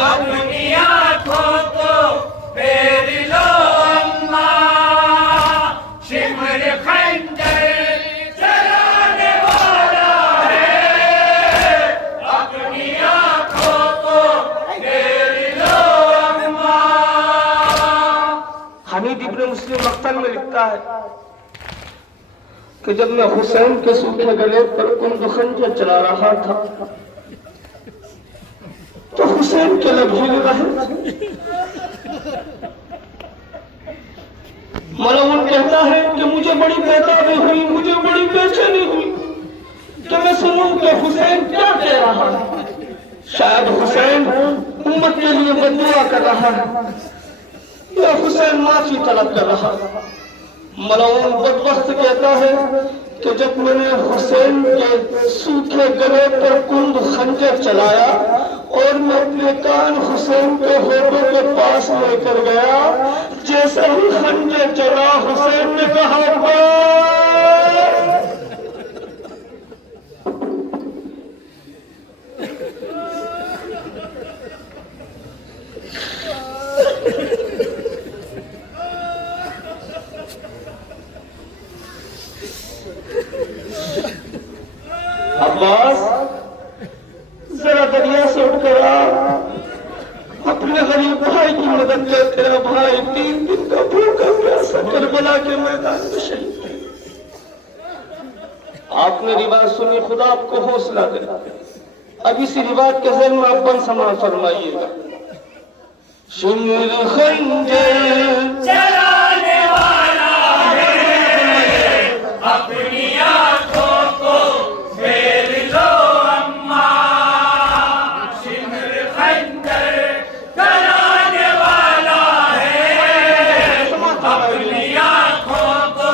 अपनी आंखों को फेर लो अम्मा, शिमर खंजर चलाने वाला है, अपनी आंखों को फेर लो अम्मा। हमीद इब्न मुस्लिम मक्तल में लिखता है कि जब मैं हुसैन के सूखे गले पर कुंद खंजर चला रहा था तो हुसैन के लब हिल रहे। मलऊन कहता है कि मुझे बड़ी बेताबी हुई, मुझे बड़ी बेचैनी हुई कि मैं सुनूं कि हुसैन क्या कह रहा है। शायद हुसैन उम्मत के लिए बददुआ कर रहा है या हुसैन माफी तलब कर रहा है। मलऊन बदबख्त कहता है कि जब मैंने हुसैन के सूखे गले पर कुंद खंजर चलाया और मैं अपने कान हुसैन के होठों के पास लेकर गया, जैसे ही खंजर चला हुसैन ने कहा अब्बास, जरा दरिया से उठकर आ, अपने गरीब भाई की मदद कर। तेरा भाई 3 दिन का भूखा प्यासा करबला के मैदान में शहीद है। आपने रिवाज सुनी, खुदा आपको हौसला दे। अब इसी रिवाज के ज़हन में आप बन समा फरमाइएगा। शिमर खंजर चलाने वाला है, अपनी आंखों को फेर लो अम्मा, शिमर खंजर चलाने वाला है, अपनी आंखों को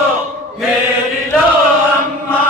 फेर लो अम्मा।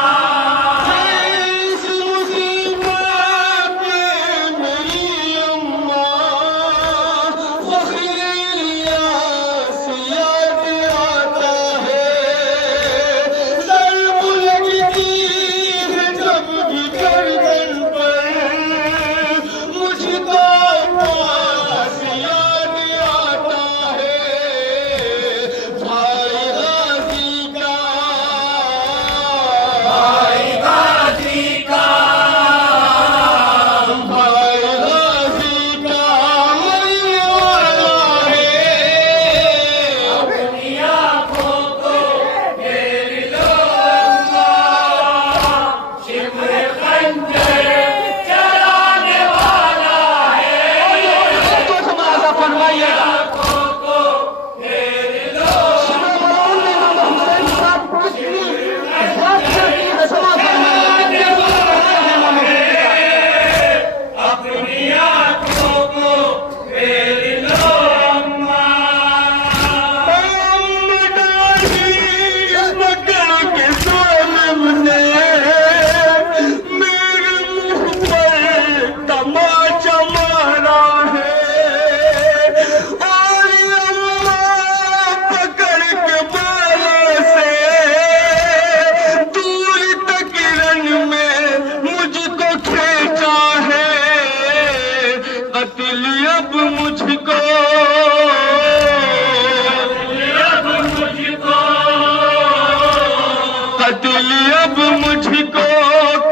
अब मुझको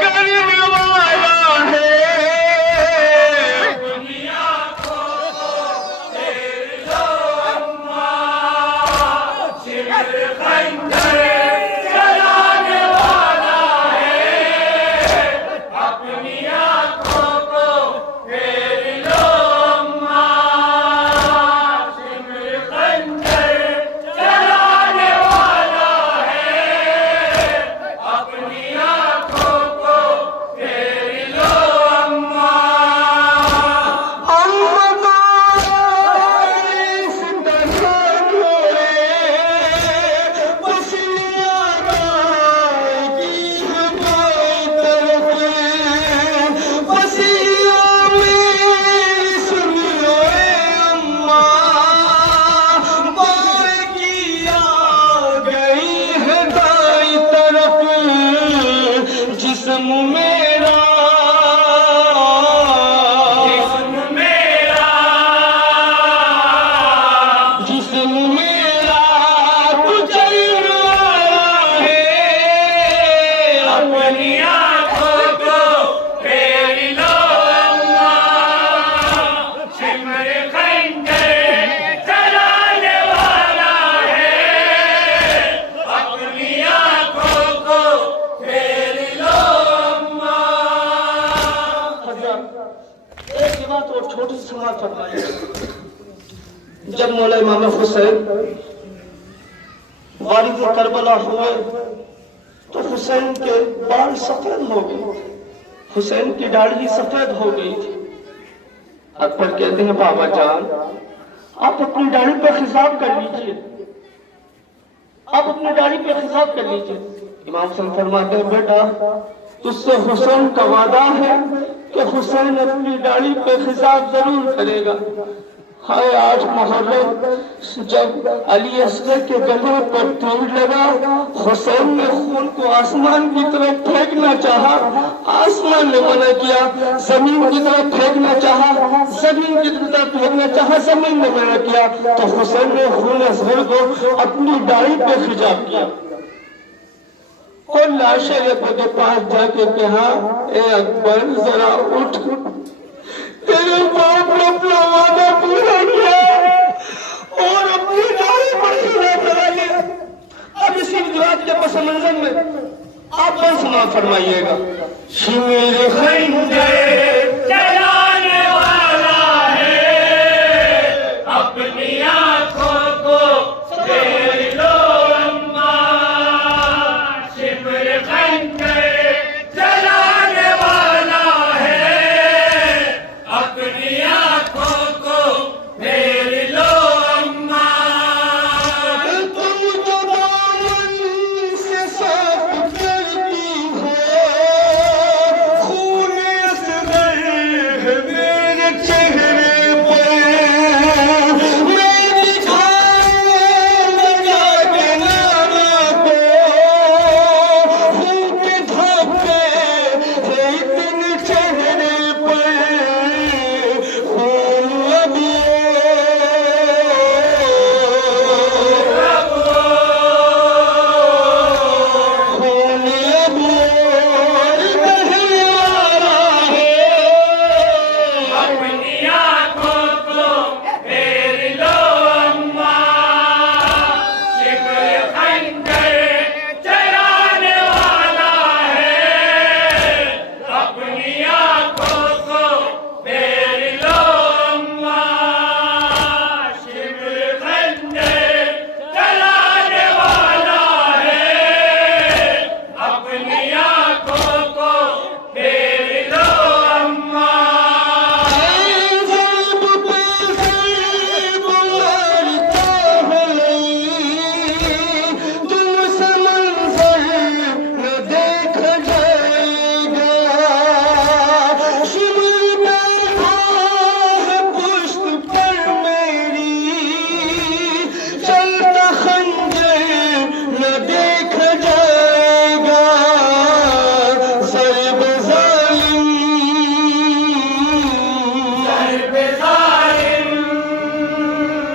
करने वाला है। दुनिया को फेर लो अम्मा, शिमर खंजर चलाने वाला है, अपनी आंखों को फेर लो अम्मा, शिमर खंजर चलाने वाला है, अपनी थोड़ी समाप्त फरमाइए। जब मौला इमाम हुसैन वारिद करबला हुए तो हुसैन के बाल सफेद हो गए, हुसैन की दाढ़ी सफेद हो गई थी। अकबर कहते हैं बाबा जान आप अपनी दाढ़ी पर हिसाब कर लीजिए, आप अपनी दाढ़ी पर हिसाब कर लीजिए। इमाम हुसैन फरमाते हैं बेटा तुझसे हुसैन का वादा है कि हुसैन अपनी दाढ़ी पे हिसाब जरूर करेगा। हाय 8 मुहर्रम जब अली असगर के गले पर तीर लगा, हुसैन ने खून को आसमान की तरफ फेंकना चाहा, आसमान ने मना किया। जमीन की तरफ फेंकना चाहा, जमीन की तरफ फेंकना चाहा, जमीन ने मना किया। तो हुसैन ने खून असगर को अपनी दाढ़ी पे हिजाब किया और लाशे के पास जाके कहा ए अकबर जरा उठ, तेरे बाप ने अपना वादा पूरा किया और अपनी दाढ़ी पर हिजाब लगा लिया। अब इसी गुजरात के पस मंजर में आप कौन समाप्त फरमाइएगा। शिमिर